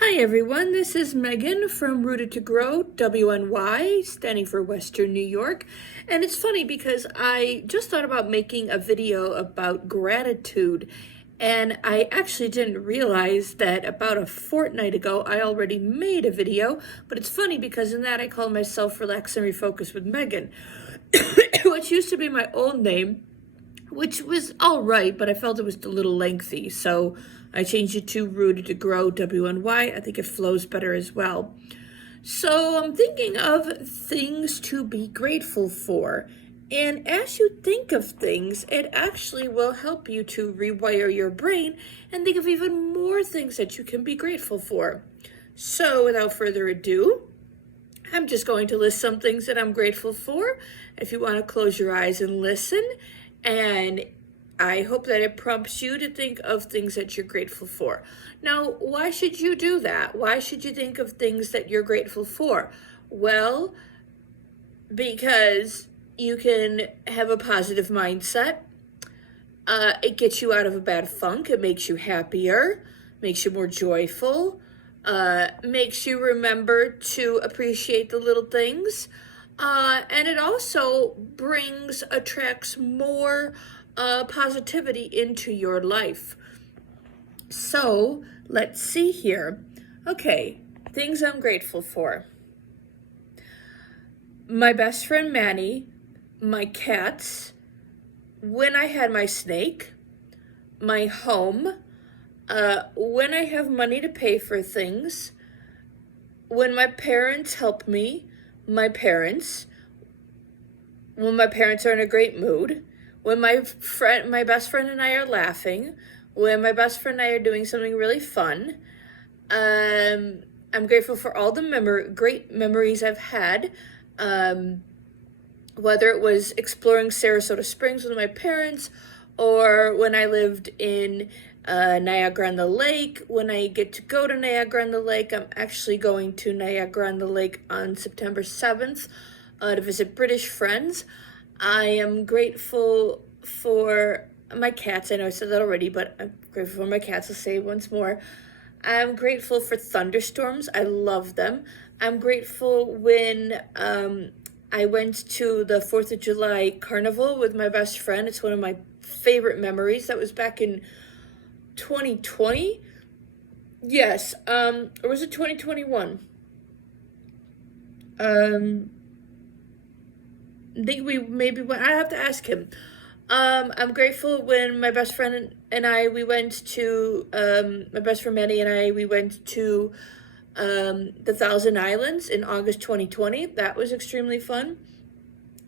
Hi everyone, this is Megan from Rooted to Grow, WNY, standing for Western New York. And it's funny because I just thought about making a video about gratitude. And I actually didn't realize that about a fortnight ago I already made a video. But it's funny because in that I called myself Relax and Refocus with Megan, which used to be my old name, which was all right, but I felt it was a little lengthy. So I changed it to Rooted to Grow, WNY. I think it flows better as well. So I'm thinking of things to be grateful for. And as you think of things, it actually will help you to rewire your brain and think of even more things that you can be grateful for. So without further ado, I'm just going to list some things that I'm grateful for. If you want to close your eyes and listen, and I hope that it prompts you to think of things that you're grateful for. Now, why should you do that? Why should you think of things that you're grateful for? Well, because you can have a positive mindset. It gets you out of a bad funk. It makes you happier, makes you more joyful, makes you remember to appreciate the little things. And it also attracts more positivity into your life. So let's see here. Okay, things I'm grateful for. My best friend Manny, my cats, when I had my snake, my home, when I have money to pay for things, when my parents help me, my parents, when my parents are in a great mood, when my best friend and I are laughing, when my best friend and I are doing something really fun. I'm grateful for all the great memories I've had, whether it was exploring Sarasota Springs with my parents, or when I lived in Niagara-on-the-Lake. When I get to go to Niagara-on-the-Lake, I'm actually going to Niagara-on-the-Lake on September 7th to visit British friends. I am grateful for my cats. I know I said that already, but I'm grateful for my cats. I'll say it once more. I'm grateful for thunderstorms. I love them. I'm grateful when I went to the 4th of July carnival with my best friend. It's one of my favorite memories. That was back in 2020. Yes, or was it 2021? I think we maybe went, I have to ask him. I'm grateful when my best friend and I, we went to, my best friend Manny and I, we went to the Thousand Islands in August 2020. That was extremely fun.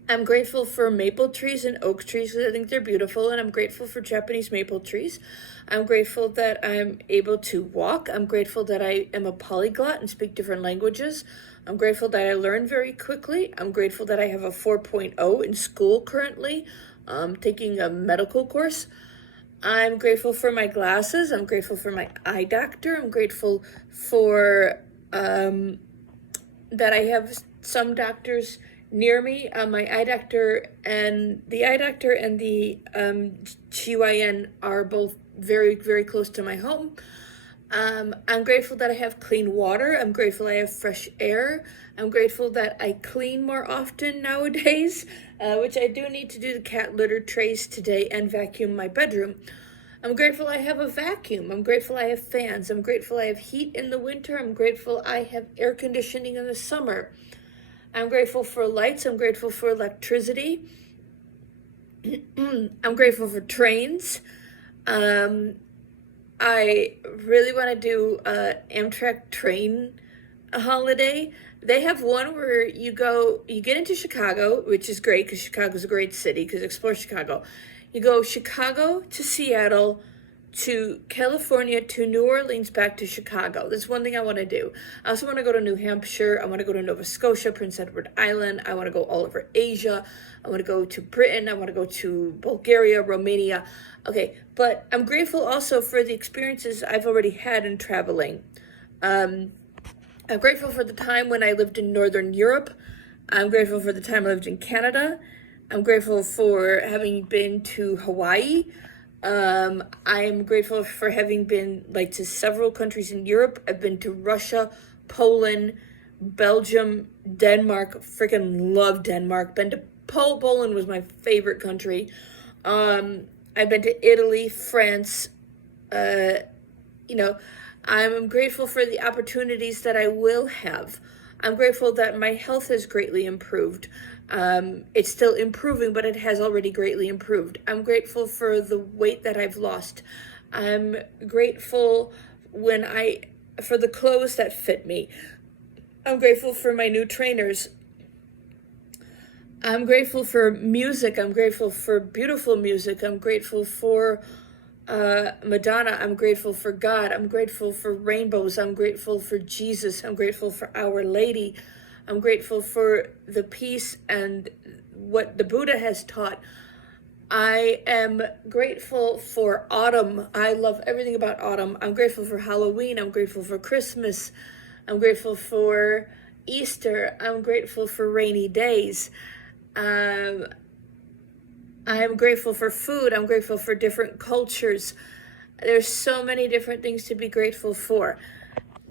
I'm grateful for maple trees and oak trees because I think they're beautiful, and I'm grateful for Japanese maple trees. I'm grateful that I'm able to walk. I'm grateful that I am a polyglot and speak different languages. I'm grateful that I learn very quickly. I'm grateful that I have a 4.0 in school currently, taking a medical course. I'm grateful for my glasses. I'm grateful for my eye doctor. I'm grateful for that I have some doctors near me. My eye doctor and the GYN are both very, very close to my home. I'm grateful that I have clean water. I'm grateful I have fresh air. I'm grateful that I clean more often nowadays, which I do need to do the cat litter trays today and vacuum my bedroom. I'm grateful I have a vacuum. I'm grateful I have fans. I'm grateful I have heat in the winter. I'm grateful I have air conditioning in the summer. I'm grateful for lights. I'm grateful for electricity. I'm grateful for trains. I really want to do Amtrak train holiday. They have one where you get into Chicago, which is great because Chicago's a great city, because explore Chicago. You go Chicago to Seattle to California to New Orleans back to Chicago. That's one thing I want to do. I also want to go to New Hampshire. I want to go to Nova Scotia, Prince Edward Island. I want to go all over Asia. I want to go to Britain. I want to go to Bulgaria, Romania. Okay, but I'm grateful also for the experiences I've already had in traveling. I'm grateful for the time when I lived in Northern Europe. I'm grateful for the time I lived in Canada. I'm grateful for having been to Hawaii. I am grateful for having been like to several countries in Europe. I've been to Russia, Poland, Belgium, Denmark. Freaking love Denmark. Been to Poland was my favorite country. I've been to Italy, France. Uh, you know, I'm grateful for the opportunities that I will have. I'm grateful that my health has greatly improved. It's still improving, but it has already greatly improved. I'm grateful for the weight that I've lost. I'm grateful for the clothes that fit me. I'm grateful for my new trainers. I'm grateful for music. I'm grateful for beautiful music. I'm grateful for Madonna. I'm grateful for God. I'm grateful for rainbows. I'm grateful for Jesus. I'm grateful for Our Lady. I'm grateful for the peace and what the Buddha has taught. I am grateful for autumn. I love everything about autumn. I'm grateful for Halloween. I'm grateful for Christmas. I'm grateful for Easter. I'm grateful for rainy days. Um, I am grateful for food. I'm grateful for different cultures. There's so many different things to be grateful for.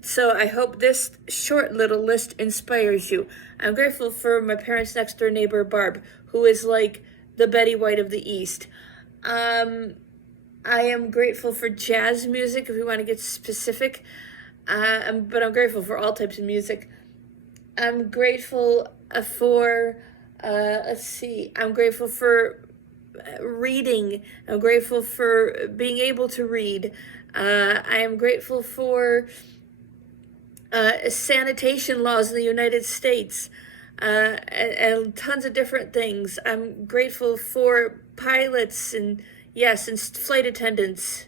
So I hope this short little list inspires you. I'm grateful for my parents' next door neighbor, Barb, who is like the Betty White of the East. I am grateful for jazz music, if we want to get specific. But I'm grateful for all types of music. I'm grateful for, let's see, I'm grateful for reading. I'm grateful for being able to read. I am grateful for sanitation laws in the United States, and tons of different things. I'm grateful for pilots and, yes, and flight attendants.